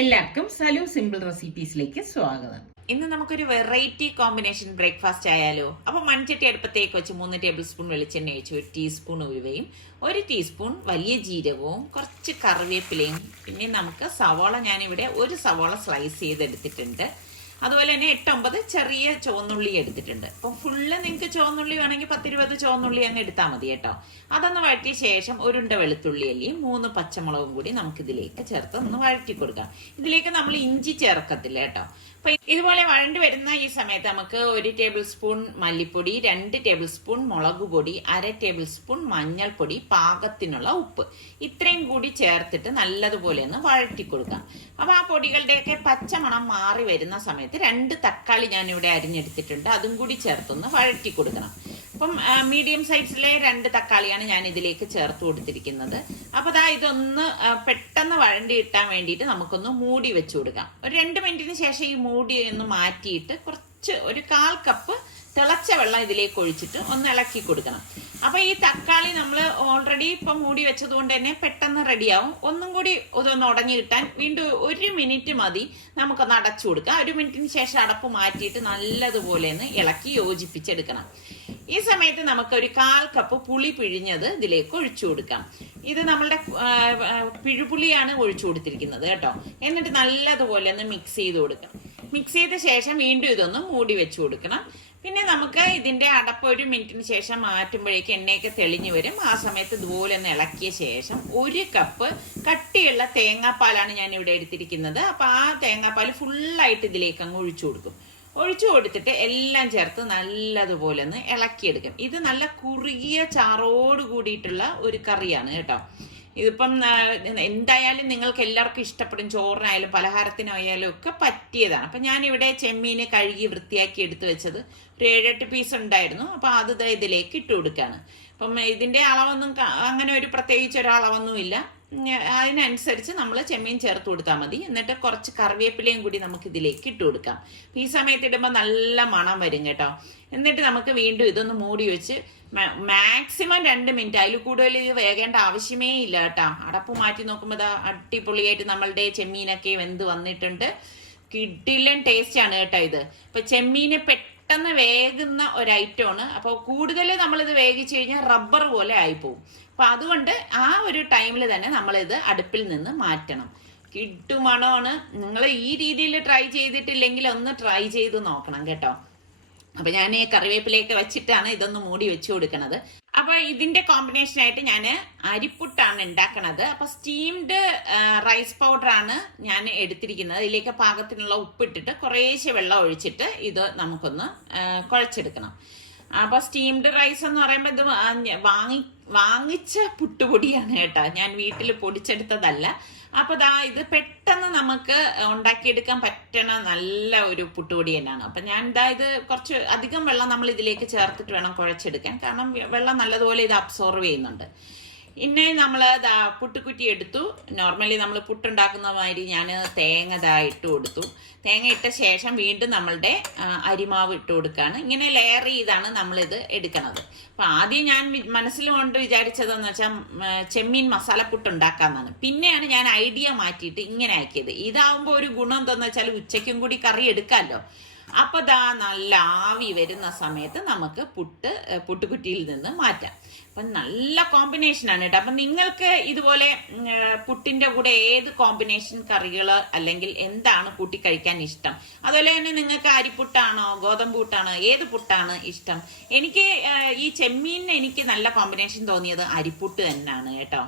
എല്ലാവർക്കും സലു സിമ്പിൾ റെസിപ്പീസിലേക്ക് സ്വാഗതം. ഇന്ന് നമുക്കൊരു വെറൈറ്റി കോമ്പിനേഷൻ ബ്രേക്ക്ഫാസ്റ്റ് ആയാലോ. അപ്പൊ മൺചട്ടി അടുപ്പത്തേക്ക് വെച്ച് 3 ടേബിൾ സ്പൂൺ വെളിച്ചെണ്ണ ഒഴിച്ച് 1 ടീസ്പൂൺ ഉലുവയും 1 ടീസ്പൂൺ വലിയ ജീരകവും കുറച്ച് കറിവേപ്പിലയും പിന്നെ നമുക്ക് സവാള, ഞാനിവിടെ ഒരു സവാള സ്ലൈസ് ചെയ്തെടുത്തിട്ടുണ്ട്. അതുപോലെ തന്നെ 8-9 ചെറിയ ചുവന്നുള്ളി എടുത്തിട്ടുണ്ട്. അപ്പം ഫുള്ള് നിങ്ങൾക്ക് ചുവന്നുള്ളി വേണമെങ്കിൽ 10-20 ചുവന്നുള്ളി അങ്ങ് എടുത്താൽ മതി കേട്ടോ. അതൊന്ന് വഴറ്റിയ ശേഷം ഒരുണ്ട വെളുത്തുള്ളി അല്ലിയും 3 പച്ചമുളകും കൂടി നമുക്ക് ഇതിലേക്ക് ചേർത്ത് ഒന്ന് വഴറ്റി കൊടുക്കാം. ഇതിലേക്ക് നമ്മൾ ഇഞ്ചി ചേർക്കത്തില്ല കേട്ടോ. അപ്പൊ ഇതുപോലെ വഴണ്ടി വരുന്ന ഈ സമയത്ത് നമുക്ക് 1 ടേബിൾ സ്പൂൺ മല്ലിപ്പൊടി, 2 ടേബിൾ സ്പൂൺ മുളക് പൊടി, 1/2 ടേബിൾ സ്പൂൺ മഞ്ഞൾപ്പൊടി, പാകത്തിനുള്ള ഉപ്പ് ഇത്രയും കൂടി ചേർത്തിട്ട് നല്ലതുപോലെ ഒന്ന് വഴറ്റി കൊടുക്കാം. അപ്പൊ ആ പൊടികളുടെയൊക്കെ പച്ചമണം മാറി വരുന്ന സമയത്ത് 2 തക്കാളി ഞാനിവിടെ അരിഞ്ഞെടുത്തിട്ടുണ്ട്, അതും കൂടി ചേർത്തൊന്ന് വഴറ്റി കൊടുക്കണം. അപ്പം മീഡിയം സൈസിലെ 2 തക്കാളിയാണ് ഞാൻ ഇതിലേക്ക് ചേർത്ത് കൊടുത്തിരിക്കുന്നത്. അപ്പൊ ഇതൊന്ന് പെട്ടെന്ന് വഴണ്ടി ഇട്ടാൻ വേണ്ടിയിട്ട് നമുക്കൊന്ന് മൂടി വെച്ചു കൊടുക്കാം. ഒരു 2 മിനിറ്റിന് ശേഷം ഈ മൂടി ഒന്ന് മാറ്റിയിട്ട് കുറച്ച് ഒരു 1/4 കപ്പ് തിളച്ച വെള്ളം ഇതിലേക്ക് ഒഴിച്ചിട്ട് ഒന്ന് ഇളക്കി കൊടുക്കണം. അപ്പൊ ഈ തക്കാളി നമ്മൾ ഓൾറെഡി ഇപ്പൊ മൂടി വെച്ചത് കൊണ്ട് തന്നെ പെട്ടെന്ന് റെഡിയാവും. ഒന്നും കൂടി ഇതൊന്ന് ഉടഞ്ഞു കിട്ടാൻ വീണ്ടും 1 മിനിറ്റ് മതി നമുക്കൊന്ന് അടച്ചു കൊടുക്കാം. 1 മിനിറ്റിന് ശേഷം അടപ്പ് മാറ്റിയിട്ട് നല്ലതുപോലെ ഒന്ന് ഇളക്കി യോജിപ്പിച്ചെടുക്കണം. ഈ സമയത്ത് നമുക്ക് ഒരു 1/4 കപ്പ് പുളി പിഴിഞ്ഞത് ഇതിലേക്ക് ഒഴിച്ചു കൊടുക്കാം. ഇത് നമ്മളുടെ പിഴുപുളിയാണ് ഒഴിച്ചു കൊടുത്തിരിക്കുന്നത് കേട്ടോ. എന്നിട്ട് നല്ലതുപോലെ ഒന്ന് മിക്സ് ചെയ്ത് കൊടുക്കണം. മിക്സ് ചെയ്ത ശേഷം വീണ്ടും ഇതൊന്ന് മൂടി വെച്ചു കൊടുക്കണം. പിന്നെ നമുക്ക് ഇതിന്റെ അടപ്പ് 1 മിനിറ്റിന് ശേഷം മാറ്റുമ്പോഴേക്ക് എണ്ണയൊക്കെ തെളിഞ്ഞു വരും. ആ സമയത്ത് ഇതുപോലെ ഒന്ന് ഇളക്കിയ ശേഷം 1 കപ്പ് കട്ടിയുള്ള തേങ്ങാപ്പാലാണ് ഞാൻ ഇവിടെ എടുത്തിരിക്കുന്നത്. അപ്പൊ ആ തേങ്ങാപ്പാൽ ഫുള്ളായിട്ട് ഇതിലേക്ക് അങ്ങ് ഒഴിച്ചു കൊടുക്കും. ഒഴിച്ചു കൊടുത്തിട്ട് എല്ലാം ചേർത്ത് നല്ലതുപോലെ ഒന്ന് ഇളക്കിയെടുക്കും. ഇത് നല്ല കുറുകിയ ചാറോട് കൂടിയിട്ടുള്ള ഒരു കറിയാണ് കേട്ടോ. ഇതിപ്പം എന്തായാലും നിങ്ങൾക്ക് എല്ലാവർക്കും ഇഷ്ടപ്പെടും. ചോറിനായാലും പലഹാരത്തിനായാലും ഒക്കെ പറ്റിയതാണ്. അപ്പം ഞാനിവിടെ ചെമ്മീന് കഴുകി വൃത്തിയാക്കി എടുത്തു വെച്ചത് ഒരു 7-8 പീസ് ഉണ്ടായിരുന്നു. അപ്പം അത് ഇതിലേക്ക് ഇട്ട് കൊടുക്കുകയാണ്. അപ്പം ഇതിൻ്റെ അളവൊന്നും അങ്ങനെ ഒരു പ്രത്യേകിച്ച് ഒരളവൊന്നും ഇല്ല. അതിനനുസരിച്ച് നമ്മൾ ചെമ്മീൻ ചേർത്ത് കൊടുത്താൽ മതി. എന്നിട്ട് കുറച്ച് കറിവേപ്പിലയും കൂടി നമുക്ക് ഇതിലേക്ക് ഇട്ട് കൊടുക്കാം. ഈ സമയത്ത് ഇടുമ്പോൾ നല്ല മണം വരും കേട്ടോ. എന്നിട്ട് നമുക്ക് വീണ്ടും ഇതൊന്ന് മൂടി വെച്ച് മാക്സിമം 2 മിനിറ്റ്, അതിൽ കൂടുതൽ ഇത് വേകേണ്ട ആവശ്യമേ ഇല്ല കേട്ടോ. അടപ്പ് മാറ്റി നോക്കുമ്പോൾ അടിപൊളിയായിട്ട് നമ്മളുടെ ചെമ്മീനൊക്കെ വെന്ത് വന്നിട്ടുണ്ട്. കിടിലൻ ടേസ്റ്റ് ആണ് കേട്ടോ ഇത്. ഇപ്പൊ ചെമ്മീന് പെട്ടെന്ന് വേകുന്ന ഒരു ഐറ്റമാണ്. അപ്പോൾ കൂടുതൽ നമ്മളിത് വേവിച്ചു കഴിഞ്ഞാൽ റബ്ബർ പോലെ ആയിപ്പോവും. അപ്പൊ അതുകൊണ്ട് ആ ഒരു ടൈമിൽ തന്നെ നമ്മളിത് അടുപ്പിൽ നിന്ന് മാറ്റണം. കിട്ടുമണമാണ്. നിങ്ങൾ ഈ രീതിയിൽ ട്രൈ ചെയ്തിട്ടില്ലെങ്കിൽ ഒന്ന് ട്രൈ ചെയ്ത് നോക്കണം കേട്ടോ. അപ്പൊ ഞാൻ കറിവേപ്പിലേക്ക് വെച്ചിട്ടാണ് ഇതൊന്ന് മൂടി വെച്ചു കൊടുക്കണത്. അപ്പൊ ഇതിന്റെ കോമ്പിനേഷനായിട്ട് ഞാൻ അരിപ്പുട്ടാണ് ഉണ്ടാക്കണത്. അപ്പൊ സ്റ്റീംഡ് റൈസ് പൗഡറാണ് ഞാൻ എടുത്തിരിക്കുന്നത്. ഇതിലേക്ക് പാകത്തിനുള്ള ഉപ്പിട്ടിട്ട് കുറേശ്ശെ വെള്ളം ഒഴിച്ചിട്ട് ഇത് നമുക്കൊന്ന് കുഴച്ചെടുക്കണം. അപ്പൊ സ്റ്റീംഡ് റൈസ് എന്ന് പറയുമ്പോൾ ഇത് വാങ്ങിച്ച പുട്ടുപൊടിയാണ് കേട്ടോ, ഞാൻ വീട്ടിൽ പൊടിച്ചെടുത്തതല്ല. അപ്പൊ ഇത് പെട്ടെന്ന് നമുക്ക് ഉണ്ടാക്കിയെടുക്കാൻ പറ്റണ നല്ല ഒരു പുട്ടുപൊടി തന്നെയാണ്. അപ്പൊ ഞാൻ ഇത് കുറച്ച് അധികം വെള്ളം നമ്മൾ ഇതിലേക്ക് ചേർത്തിട്ട് വേണം കുഴച്ചെടുക്കാൻ. കാരണം വെള്ളം നല്ലതുപോലെ ഇത് അബ്സോർവ് ചെയ്യുന്നുണ്ട്. പിന്നെ നമ്മൾ പുട്ടുകുറ്റി എടുത്തു. നോർമലി നമ്മൾ പുട്ടുണ്ടാക്കുന്ന മാതിരി ഞാൻ തേങ്ങ ഇട്ട് കൊടുത്തു. തേങ്ങ ഇട്ട ശേഷം വീണ്ടും നമ്മളുടെ അരിമാവ് ഇട്ട് കൊടുക്കുകയാണ്. ഇങ്ങനെ ലെയർ ചെയ്താണ് നമ്മളിത് എടുക്കണത്. അപ്പൊ ആദ്യം ഞാൻ മനസ്സിൽ കൊണ്ട് വിചാരിച്ചതെന്ന് വെച്ചാൽ ചെമ്മീൻ മസാലപ്പുട്ട് ഉണ്ടാക്കാന്നാണ്. പിന്നെയാണ് ഞാൻ ഐഡിയ മാറ്റിയിട്ട് ഇങ്ങനെ ആക്കിയത്. ഇതാവുമ്പോൾ ഒരു ഗുണം എന്താന്ന് വെച്ചാൽ ഉച്ചയ്ക്കും കൂടി കറി എടുക്കാമല്ലോ. അപ്പൊ നല്ല ആവി വരുന്ന സമയത്ത് നമുക്ക് പുട്ടുകുറ്റിയിൽ നിന്ന് മാറ്റാം. അപ്പൊ നല്ല കോമ്പിനേഷനാണ് കേട്ടോ. അപ്പൊ നിങ്ങൾക്ക് ഇതുപോലെ പുട്ടിന്റെ കൂടെ ഏത് കോമ്പിനേഷൻ കറികള് അല്ലെങ്കിൽ എന്താണ് കൂട്ടി കഴിക്കാൻ ഇഷ്ടം? അതുപോലെ തന്നെ നിങ്ങൾക്ക് അരിപ്പുട്ടാണോ ഗോതമ്പ് പുട്ടാണോ ഏത് പുട്ടാണ് ഇഷ്ടം? എനിക്ക് ഈ ചെമ്മീനിന് എനിക്ക് നല്ല കോമ്പിനേഷൻ തോന്നിയത് അരിപ്പുട്ട് തന്നെയാണ് കേട്ടോ.